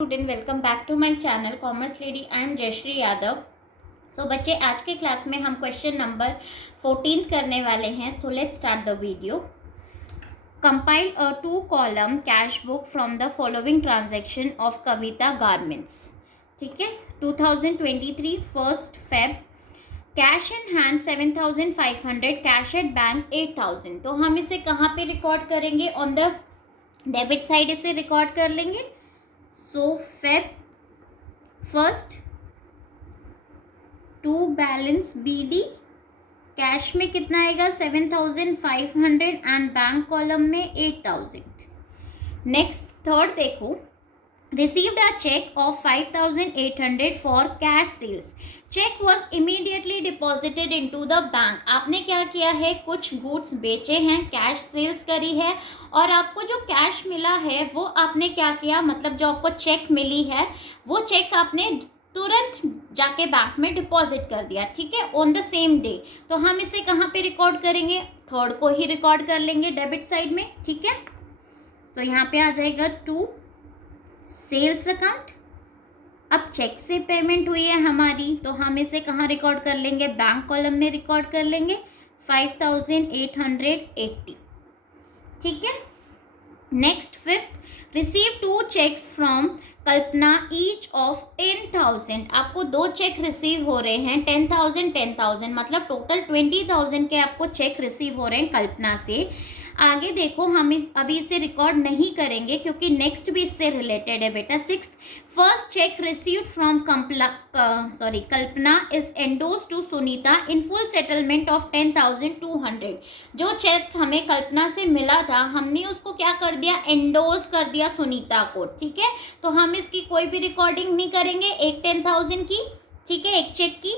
Student, welcome back to my channel commerce lady. I am Jayashree Yadav. So बच्चे, आज के class में हम क्वेश्चन नंबर 14 करने वाले हैं। So let's start the video. Compile a 2 column cash book from the following transaction of Kavita garments. ठीक है, 2023 1 Feb, cash in hand 7,500, cash at bank 8,000। तो हम इसे कहाँ पे रिकॉर्ड करेंगे? ऑन द डेबिट साइड इसे रिकॉर्ड कर लेंगे। So Feb 1 to balance BD, cash में कितना आएगा? 7,500 एंड बैंक कॉलम में 8,000। नेक्स्ट थर्ड देखो, received a check of 5,800 for cash sales. Check was immediately deposited into the bank. आपने क्या किया है? कुछ गुड्स बेचे हैं, कैश सेल्स करी है, और आपको जो कैश मिला है वो आपने क्या किया, मतलब जो आपको चेक मिली है वो चेक आपने तुरंत जाके बैंक में डिपॉजिट कर दिया। ठीक है, ऑन द सेम डे। तो हम इसे कहाँ पे रिकॉर्ड करेंगे? थर्ड को ही रिकॉर्ड कर लेंगे डेबिट साइड में। ठीक है, तो यहाँ पे आ जाएगा टू सेल्स अकाउंट। अब चेक से पेमेंट हुई है हमारी, तो हम इसे कहाँ रिकॉर्ड कर लेंगे? बैंक कॉलम में रिकॉर्ड कर लेंगे 5,880। ठीक है, next fifth, receive 2 cheques from Kalpana each of 10,000। आपको 2 चेक रिसीव हो रहे हैं 10,000 10,000, मतलब टोटल 20,000 के आपको चेक रिसीव हो रहे हैं कल्पना से। आगे देखो, हम अभी इसे रिकॉर्ड नहीं करेंगे क्योंकि नेक्स्ट भी इससे रिलेटेड है बेटा। Sixth, first cheque received from Kalpana is endorse to Sunita in full settlement of 10,200। जो चेक हमें कल्पना से मिला था, हमने उसको क्या कर दिया? एंडोज कर दिया सुनीता को। ठीक है, तो हम इसकी कोई भी रिकॉर्डिंग नहीं करेंगे, एक 10,000 की। ठीक है, एक चेक की।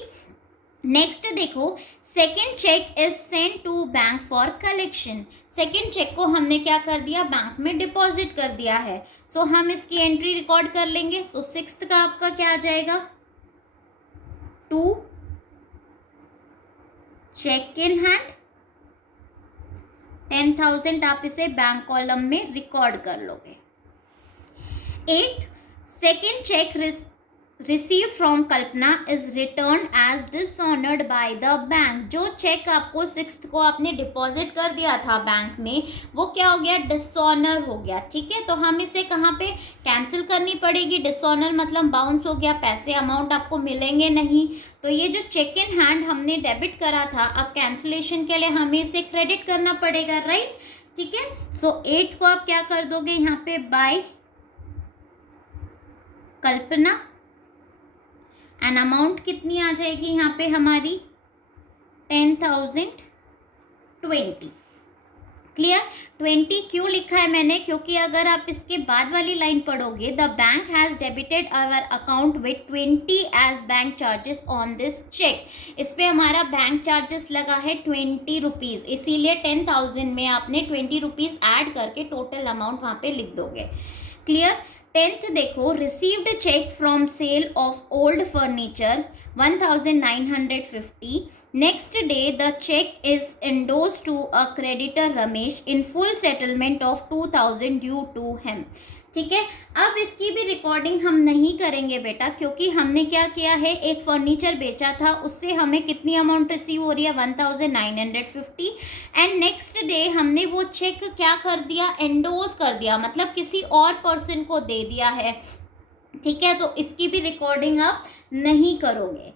नेक्स्ट देखो, second cheque is send to bank for collection. Second cheque को हमने क्या कर दिया? बैंक में डिपॉजिट कर दिया है। सो हम इसकी एंट्री रिकॉर्ड कर लेंगे। सो सिक्स्थ का आपका क्या आ जाएगा? 2 चेक इन हैंड 10,000, आप इसे बैंक कॉलम में रिकॉर्ड कर लोगे। 8, second cheque receive from Kalpana is return as dishonoured by the bank. जो चेक आपको 6th को आपने डिपॉजिट कर दिया था बैंक में, वो क्या हो गया? डिसऑनर हो गया। ठीक है, तो हम इसे कहाँ पे कैंसिल करनी पड़ेगी? डिसऑनर मतलब बाउंस हो गया, पैसे अमाउंट आपको मिलेंगे नहीं। तो ये जो चेक इन हैंड हमने डेबिट करा था, अब कैंसिलेशन के लिए हमें इसे क्रेडिट करना पड़ेगा, राइट? ठीक है, सो 8 को आप क्या कर दोगे यहाँ पे? बाय कल्पना, एंड अमाउंट कितनी आ जाएगी यहाँ पे हमारी? 10,020। क्लियर? 20 क्यों लिखा है मैंने? क्योंकि अगर आप इसके बाद वाली लाइन पढ़ोगे, the bank has debited our account with 20 as bank charges on this cheque. इस पे हमारा बैंक चार्जेस लगा है 20 रुपीज़, इसीलिए 10,000 में आपने 20 रुपीज़ ऐड करके टोटल अमाउंट वहाँ पे लिख दोगे। क्लियर? 10th देखो, received cheque from sale of old furniture 1,950। Next day the cheque is endorse to a creditor Ramesh in full settlement of 2,000 due to him. ठीक है, अब इसकी भी रिकॉर्डिंग हम नहीं करेंगे बेटा, क्योंकि हमने क्या किया है? एक फर्नीचर बेचा था, उससे हमें कितनी अमाउंट रिसीव हो रही है? 1,950। एंड नेक्स्ट डे हमने वो चेक क्या कर दिया? एंडोज कर दिया, मतलब किसी और पर्सन को दे दिया है। ठीक है, तो इसकी भी रिकॉर्डिंग आप नहीं करोगे।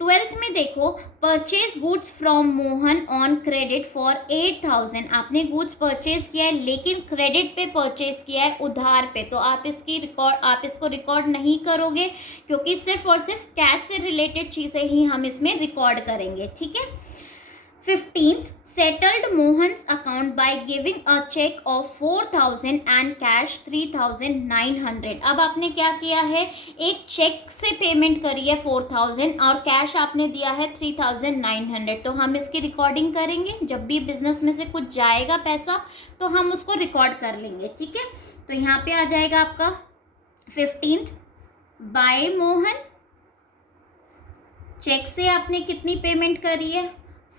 12th में देखो, purchase goods from Mohan on credit for 8,000। आपने गुड्स परचेज किया है, लेकिन क्रेडिट पे परचेज किया है, उधार पे, तो आप इसको रिकॉर्ड नहीं करोगे, क्योंकि सिर्फ और सिर्फ कैश से रिलेटेड चीज़ें ही हम इसमें रिकॉर्ड करेंगे। ठीक है, 15th, settled Mohan's account by giving a check of 4,000 and cash 3,900। अब आपने क्या किया है? एक चेक से पेमेंट करी है 4,000 और कैश आपने दिया है 3,900। तो हम इसकी रिकॉर्डिंग करेंगे, जब भी बिजनेस में से कुछ जाएगा पैसा तो हम उसको रिकॉर्ड कर लेंगे। ठीक है, तो यहाँ पे आ जाएगा आपका 15th, बाय मोहन, चेक से आपने कितनी पेमेंट करी है?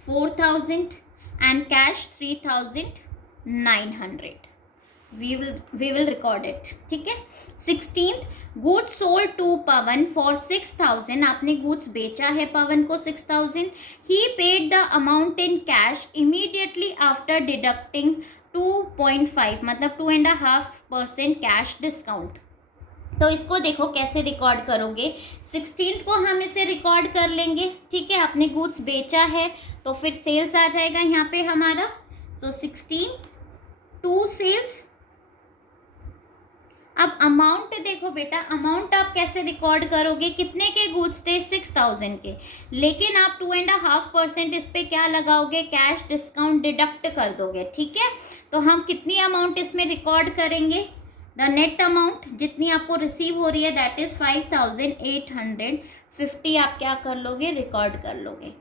4,000 and cash 3,900। we will record it, ठीक है। 16th, goods sold to Pawan for 6,000, आपने goods बेचा है पवन को 6,000, he paid the amount in cash immediately after deducting 2.5 मतलब 2.5% कैश डिस्काउंट। तो इसको देखो कैसे रिकॉर्ड करोगे। 16th को हम इसे रिकॉर्ड कर लेंगे, ठीक है। आपने गुड्स बेचा है तो फिर सेल्स आ जाएगा यहाँ पे हमारा। सो 16 टू सेल्स। अब अमाउंट देखो बेटा, अमाउंट आप कैसे रिकॉर्ड करोगे, कितने के गुड्स थे 6,000 के, लेकिन आप 2.5% इस पे क्या लगाओगे, कैश डिस्काउंट डिडक्ट कर दोगे, ठीक है। तो हम कितनी अमाउंट इसमें रिकॉर्ड करेंगे, द नेट अमाउंट जितनी आपको रिसीव हो रही है दैट इज 5,850 आप क्या कर लोगे, रिकॉर्ड कर लोगे।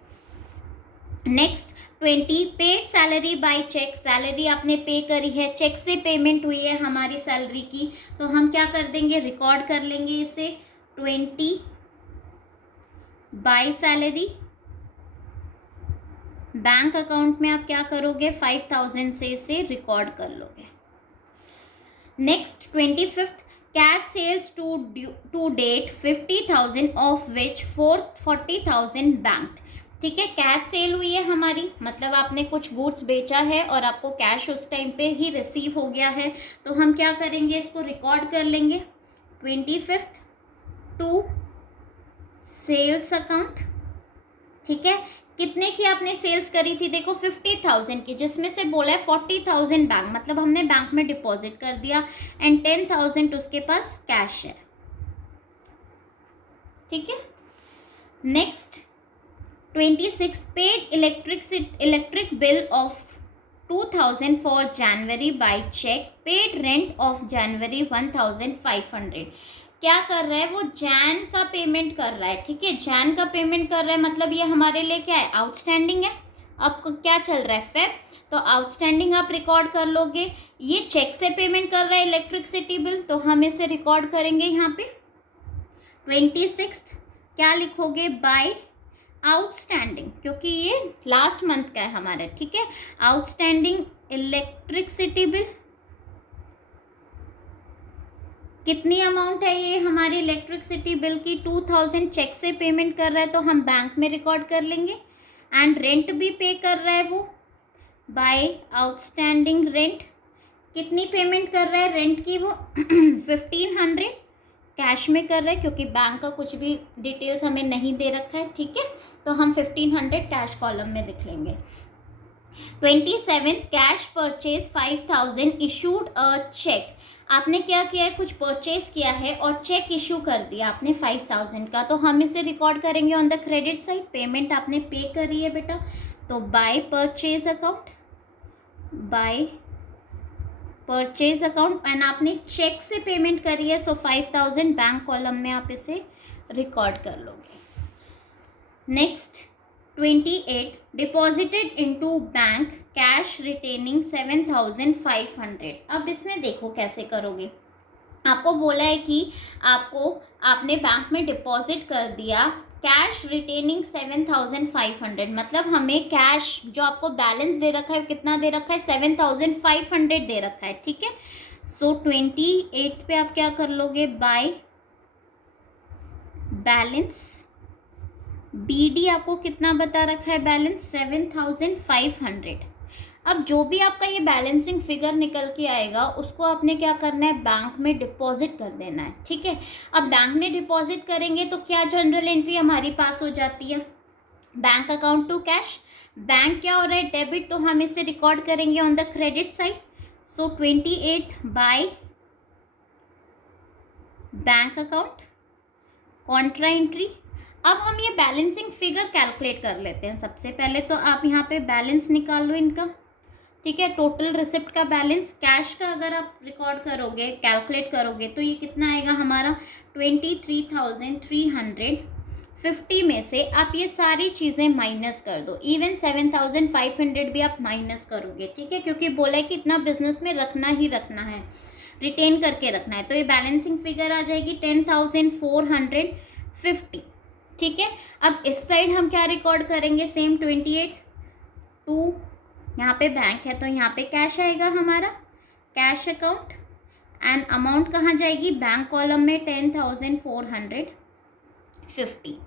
Next 20 paid salary by cheque, salary आपने पे करी है, चेक से पेमेंट हुई है हमारी सैलरी की, तो हम क्या कर देंगे, रिकॉर्ड कर लेंगे इसे 20 बाय सैलरी। बैंक अकाउंट में आप क्या करोगे, 5,000 से इसे रिकॉर्ड कर लोगे। Next 25th cash sales to date 50,000 of which 40,000 bank, ठीक है। कैश सेल हुई है हमारी, मतलब आपने कुछ गुड्स बेचा है और आपको कैश उस टाइम पे ही रिसीव हो गया है, तो हम क्या करेंगे, इसको रिकॉर्ड कर लेंगे 25th टू सेल्स अकाउंट, ठीक है। कितने की आपने सेल्स करी थी, देखो 50,000 की, जिसमें से बोला है 40,000 बैंक, मतलब हमने बैंक में डिपॉजिट कर दिया, एंड 10,000 उसके पास कैश है, ठीक है। Next 26 paid electric bill of 2,000 for January by cheque, paid rent of January 1,500। क्या कर रहा है वो, जैन का पेमेंट कर रहा है, ठीक है। जैन का पेमेंट कर रहा है मतलब ये हमारे लिए क्या है, आउटस्टैंडिंग है। अब क्या चल रहा है, फेब, तो आउटस्टैंडिंग आप रिकॉर्ड कर लोगे। ये चेक से पेमेंट कर रहा है इलेक्ट्रिसिटी बिल, तो हम इसे रिकॉर्ड करेंगे यहाँ पे। 26 क्या लिखोगे, बाय आउटस्टैंडिंग, क्योंकि ये लास्ट मंथ का है हमारा, ठीक है। आउटस्टैंडिंग इलेक्ट्रिसिटी बिल, कितनी अमाउंट है ये हमारी इलेक्ट्रिसिटी बिल की, 2,000 चेक से पेमेंट कर रहा है तो हम बैंक में रिकॉर्ड कर लेंगे। एंड रेंट भी पे कर रहा है वो, बाय आउटस्टैंडिंग रेंट, कितनी पेमेंट कर रहा है रेंट की वो 1,500 कैश में कर रहा है, क्योंकि बैंक का कुछ भी डिटेल्स हमें नहीं दे रखा है, ठीक है। तो हम 1,500 कैश कॉलम में लिख लेंगे। 27 cash purchase 5,000 issued a cheque, आपने क्या किया है, कुछ परचेज किया है और चेक इशू कर दिया आपने 5,000 का, तो हम इसे रिकॉर्ड करेंगे on the credit side. Payment आपने पे करी है बेटा, तो by purchase account, by purchase account, and आपने चेक से पेमेंट करी है, सो 5,000 बैंक कॉलम में आप इसे रिकॉर्ड कर लोगे। Next 28 deposited into bank cash retaining 7,500। अब इसमें देखो कैसे करोगे, आपको बोला है कि आपने बैंक में डिपॉजिट कर दिया, कैश रिटेनिंग 7,500, मतलब हमें कैश जो आपको बैलेंस दे रखा है कितना दे रखा है, 7,500 दे रखा है, ठीक है। सो 28 पे आप क्या कर लोगे, बाय बैलेंस, BD आपको कितना बता रखा है बैलेंस, 7,500। अब जो भी आपका ये बैलेंसिंग फिगर निकल के आएगा उसको आपने क्या करना है, बैंक में डिपॉजिट कर देना है, ठीक है। अब बैंक में डिपॉजिट करेंगे तो क्या जनरल एंट्री हमारी पास हो जाती है, bank account to cash, bank क्या हो रहा है, डेबिट, तो हम इसे रिकॉर्ड करेंगे on the credit side. So 28 by bank account, Contra entry. अब हम ये बैलेंसिंग फिगर कैलकुलेट कर लेते हैं। सबसे पहले तो आप यहाँ पे बैलेंस निकाल लो इनका, ठीक है। टोटल रिसिप्ट का बैलेंस, कैश का अगर आप रिकॉर्ड करोगे, कैलकुलेट करोगे तो ये कितना आएगा हमारा 23,350 में से आप ये सारी चीज़ें माइनस कर दो, इवन 7,500 भी आप माइनस करोगे, ठीक है, क्योंकि बोला है कि इतना बिजनेस में रखना ही रखना है, रिटेन करके रखना है। तो ये बैलेंसिंग फिगर आ जाएगी 10,450, ठीक है। अब इस साइड हम क्या रिकॉर्ड करेंगे, सेम 28 टू, यहाँ पे बैंक है तो यहाँ पे कैश आएगा हमारा, कैश अकाउंट एंड अमाउंट कहाँ जाएगी, बैंक कॉलम में 10,450।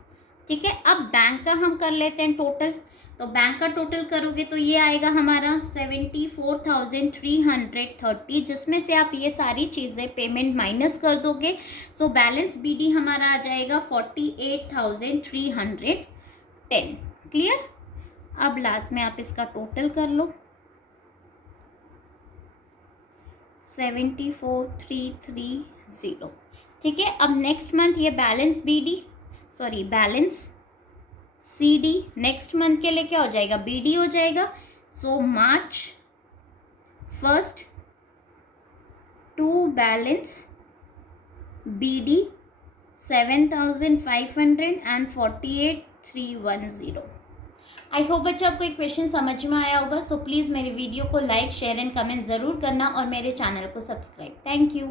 ठीक है, अब बैंक का हम कर लेते हैं टोटल। तो बैंक का टोटल करोगे तो ये आएगा हमारा 74,330, जिसमें से आप ये सारी चीज़ें पेमेंट माइनस कर दोगे। सो बैलेंस बीडी हमारा आ जाएगा 48,310। क्लियर। अब लास्ट में आप इसका टोटल कर लो, 74,330। ठीक है, अब नेक्स्ट मंथ ये balance BD balance CD next month के लिए क्या हो जाएगा, बीडी हो जाएगा। So March 1 to balance BD 7,548,310। I hope बच्चों आपको एक क्वेश्चन समझ में आया होगा। सो प्लीज़ मेरी वीडियो को लाइक, शेयर एंड कमेंट ज़रूर करना और मेरे चैनल को सब्सक्राइब। Thank you.